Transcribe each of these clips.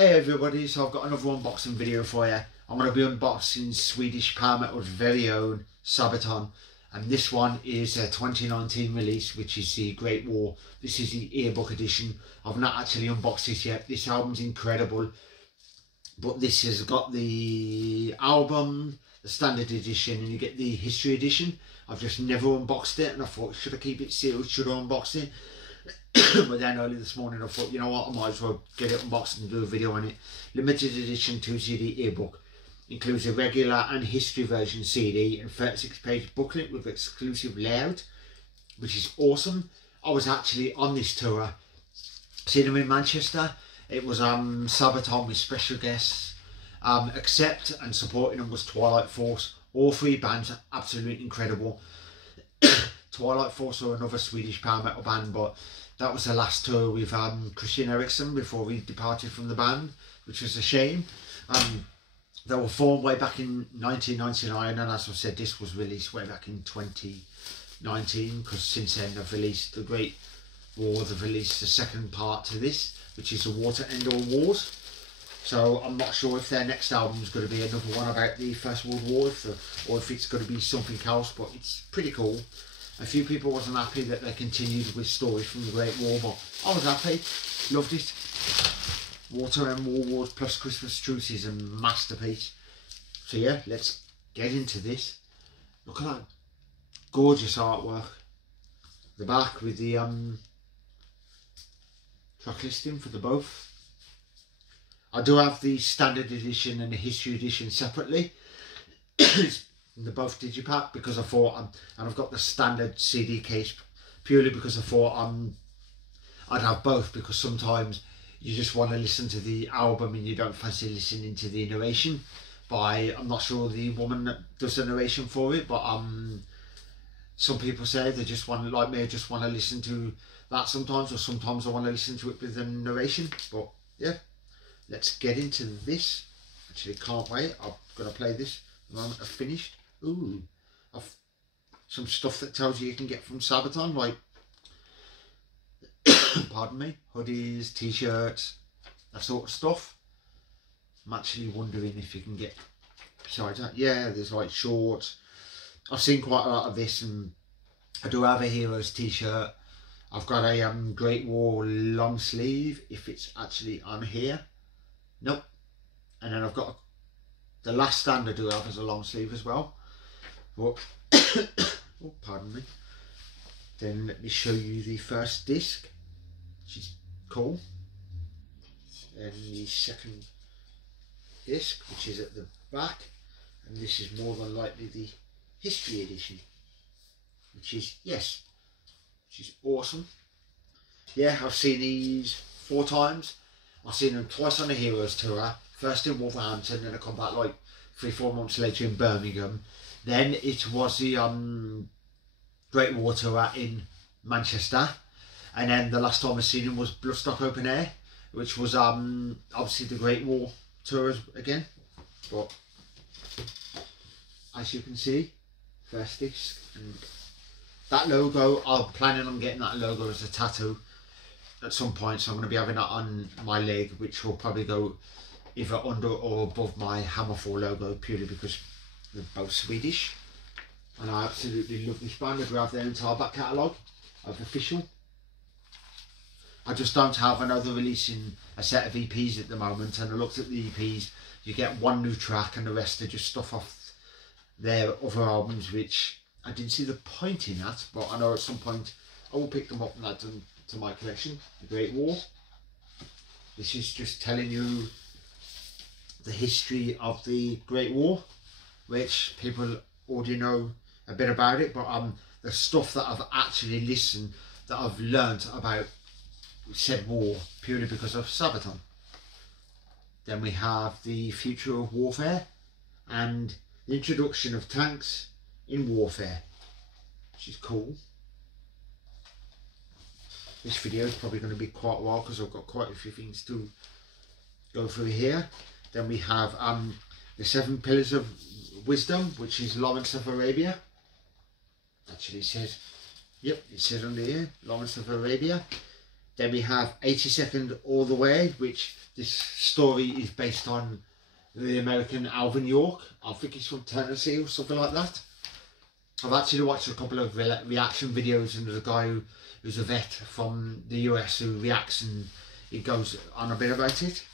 Hey everybody, so I've got another unboxing video for you. I'm going to be unboxing Swedish power metal's very own Sabaton, and this one is a 2019 release, which is the Great War. This is the Earbook edition. I've not actually unboxed this yet. This album's incredible, but this has got the album, the standard edition, and you get the history edition. I've just never unboxed it, and I thought, should I keep it sealed, should I unbox it? But then early this morning I thought, you know what, I might as well get it unboxed and do a video on it. Limited edition 2 CD Earbook. Includes a regular and history version CD and 36-page booklet with exclusive layout, which is awesome. I was actually on this tour, seen them in Manchester. It was Sabaton with special guests. Except and supporting them was Twilight Force. All three bands are absolutely incredible. Twilight Force are another Swedish power metal band, but that was the last tour with Christian Eriksson before we departed from the band, which was a shame. They were formed way back in 1999, and as I said, this was released way back in 2019, because since then they've released the Great War. They've released the second part to this, which is the War to End All Wars. So I'm not sure if their next album is going to be another one about the First World War, or if it's going to be something else, but it's pretty cool. A few people wasn't happy that they continued with stories from the Great War, but I was happy, loved it. War to End All Wars plus Christmas Truce is a masterpiece. So yeah, let's get into this. Look at that gorgeous artwork. The back with the track listing for the both. I do have the standard edition and the history edition separately. They're both digipack because I thought, and I've got the standard CD case purely because I thought I'd have both, because sometimes you just want to listen to the album and you don't fancy listening to the narration by, I'm not sure the woman that does the narration for it, but some people say they just want to, like me, just want to listen to that sometimes, or sometimes I want to listen to it with the narration. But yeah, let's get into this. Actually, can't wait. I'm going to play this the moment I've finished. Ooh, I've some stuff that tells you can get from Sabaton, like pardon me, hoodies, t-shirts, that sort of stuff. I'm actually wondering if you can get, besides that, yeah, there's like shorts. I've seen quite a lot of this, and I do have a Heroes t-shirt. I've got a Great War long sleeve, if it's actually on here. Nope. And then I've got the last stand I do have as a long sleeve as well. But oh, pardon me. Then let me show you the first disc, which is cool. And the second disc, which is at the back, and this is more than likely the history edition, which is, yes, which is awesome. Yeah, I've seen these 4 times. I've seen them twice on the Heroes tour. First in Wolverhampton, then I come back like 3-4 months later in Birmingham. Then it was the Great War tour in Manchester, and then the last time I seen him was Bloodstock Open Air, which was obviously the Great War tour again. But as you can see, first disc, and that logo, I'm planning on getting that logo as a tattoo at some point, so I'm going to be having that on my leg, which will probably go either under or above my Hammerfall logo, purely because they're both Swedish, and I absolutely love this band. I do have their entire back catalogue of official. I just don't have, I know they're releasing a set of EPs at the moment, and I looked at the EPs, you get 1 new track and the rest are just stuff off their other albums, which I didn't see the point in that, but I know at some point I will pick them up and add them to my collection. The Great War. This is just telling you the history of the Great War, which people already know a bit about it, but the stuff that I've actually listened, that I've learnt about said war purely because of Sabaton. Then we have the future of warfare and the introduction of tanks in warfare, which is cool. This video is probably going to be quite a while because I've got quite a few things to go through here. Then we have the 7 Pillars of Wisdom, which is Lawrence of Arabia. Actually, it says, yep, it says under here, Lawrence of Arabia. Then we have 82nd All the Way, which this story is based on the American Alvin York. I think he's from Tennessee or something like that. I've actually watched a couple of reaction videos, and there's a guy who's a vet from the US who reacts, and he goes on a bit about it.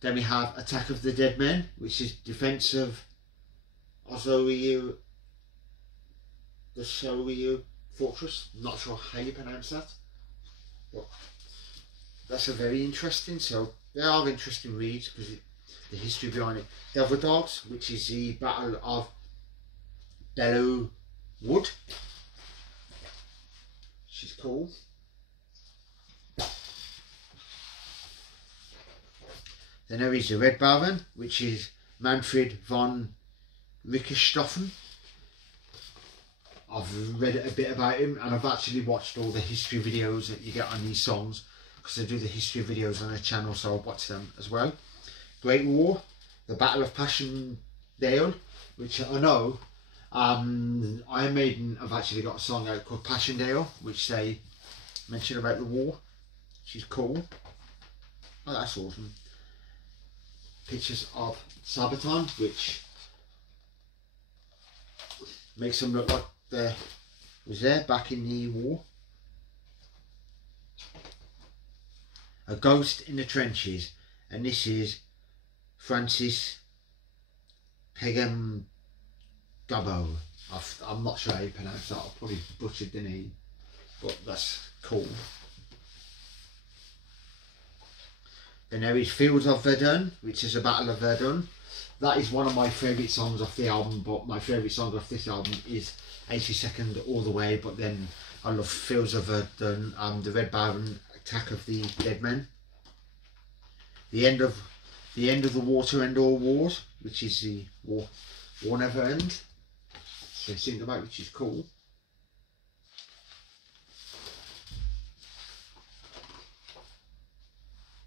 Then we have Attack of the Dead Men, which is Defense of the Soryu Fortress. I'm not sure how you pronounce that, but that's a very interesting. So they are interesting reads because the history behind it. Devil Dogs, which is the Battle of Belleau Wood, which is cool. Then there is the Red Baron, which is Manfred von Richthofen. I've read a bit about him, and I've actually watched all the history videos that you get on these songs, because they do the history videos on their channel, so I've watched them as well. Great War, the Battle of Passchendaele, which I know Iron Maiden have actually got a song out called Passchendaele, which they mention about the war, which is cool. Oh, that's awesome. Pictures of Sabaton, which makes them look like they was there back in the war. A Ghost in the Trenches, and this is Francis Pegam Gabo. I'm not sure how you pronounce that. I probably butchered the name, but that's cool. Then there is Fields of Verdun, which is a Battle of Verdun. That is one of my favourite songs off the album, but my favourite song off this album is 82nd All the Way, but then I love Fields of Verdun, the Red Baron, Attack of the Dead Men. The End of the War to End All Wars, which is the War Never Ends. So sing about, which is cool.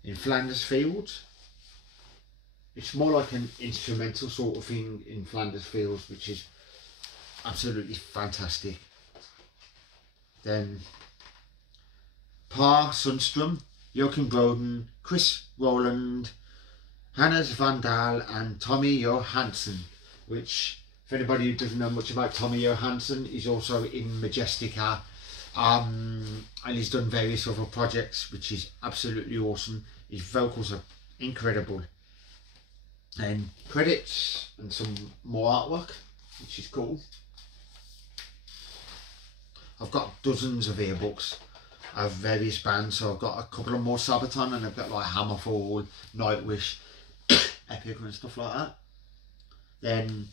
In Flanders Fields, it's more like an instrumental sort of thing in Flanders Fields, which is absolutely fantastic. Then Pa Sundstrom, Joachim Broden, Chris Rowland, Hannes Van Dahl and Tommy Johansson, which, if anybody who doesn't know much about Tommy Johansson, is also in Majestica, and he's done various other projects, which is absolutely awesome. His vocals are incredible. And credits and some more artwork, which is cool. I've got dozens of earbooks of various bands, so I've got a couple of more Sabaton, and I've got like Hammerfall, Nightwish, Epic and stuff like that. Then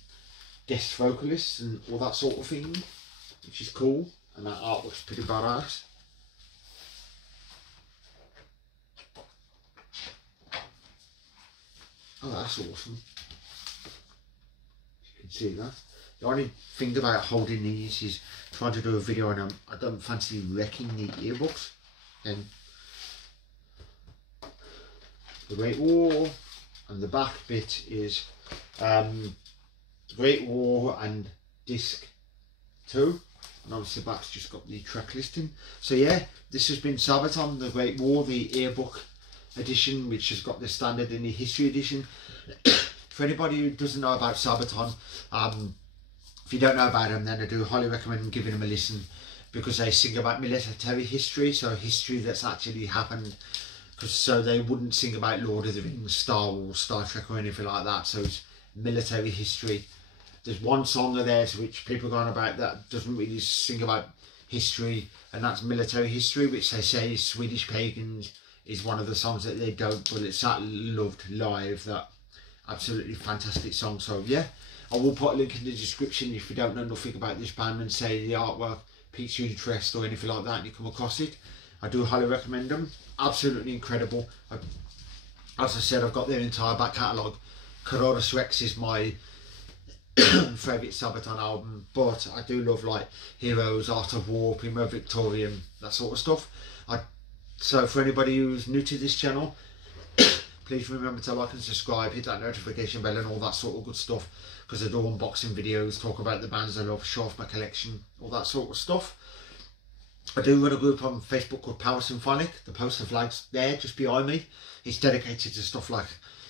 guest vocalists and all that sort of thing, which is cool, and that artwork's pretty badass. Oh, that's awesome. You can see that. The only thing about holding these is trying to do a video on them. I don't fancy wrecking the earbooks. And the Great War, and the back bit is Great War and disc 2, and obviously the back's just got the track listing. So yeah, this has been Sabaton, the Great War, the earbook edition, which has got the standard and the history edition. For anybody who doesn't know about Sabaton, if you don't know about them, then I do highly recommend giving them a listen, because they sing about military history, so history that's actually happened. So they wouldn't sing about Lord of the Rings, Star Wars, Star Trek or anything like that. So it's military history. There's one song of theirs which people go on about that doesn't really sing about history, and that's military history, which they say is Swedish Pagans is one of the songs that they don't, but it's that loved live, that absolutely fantastic song. So yeah, I will put a link in the description if you don't know nothing about this band and say the artwork piques your interest or anything like that and you come across it. I do highly recommend them. Absolutely incredible. As I said, I've got their entire back catalogue. Carolus Rex is my favourite Sabaton album, but I do love like Heroes, Art of War, Primo Victorium, that sort of stuff. So for anybody who's new to this channel, please remember to like and subscribe, hit that notification bell and all that sort of good stuff, because I do unboxing videos, talk about the bands I love, show off my collection, all that sort of stuff. I do run a group on Facebook called PowerSymphonic. The poster flag's there just behind me. It's dedicated to stuff like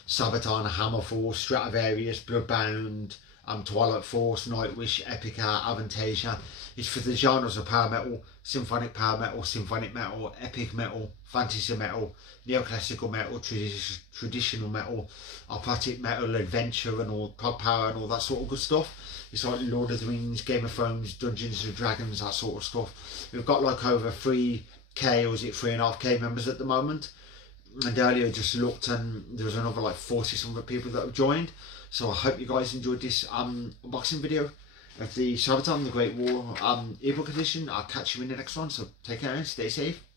Sabaton, Hammerfall, Stradivarius, Bloodbound, Twilight Force, Nightwish, Epica, Avantasia. It's for the genres of power metal, symphonic power metal, symphonic metal, epic metal, fantasy metal, neoclassical metal, traditional metal, operatic metal, adventure and all, prog power and all that sort of good stuff. It's like Lord of the Rings, Game of Thrones, Dungeons and Dragons, that sort of stuff. We've got like over 3k, or is it 3.5k members at the moment. And earlier I just looked and there was another like 40 something people that have joined. So I hope you guys enjoyed this unboxing video of the Sabaton, the Great War Earbook edition. I'll catch you in the next one, so take care and stay safe.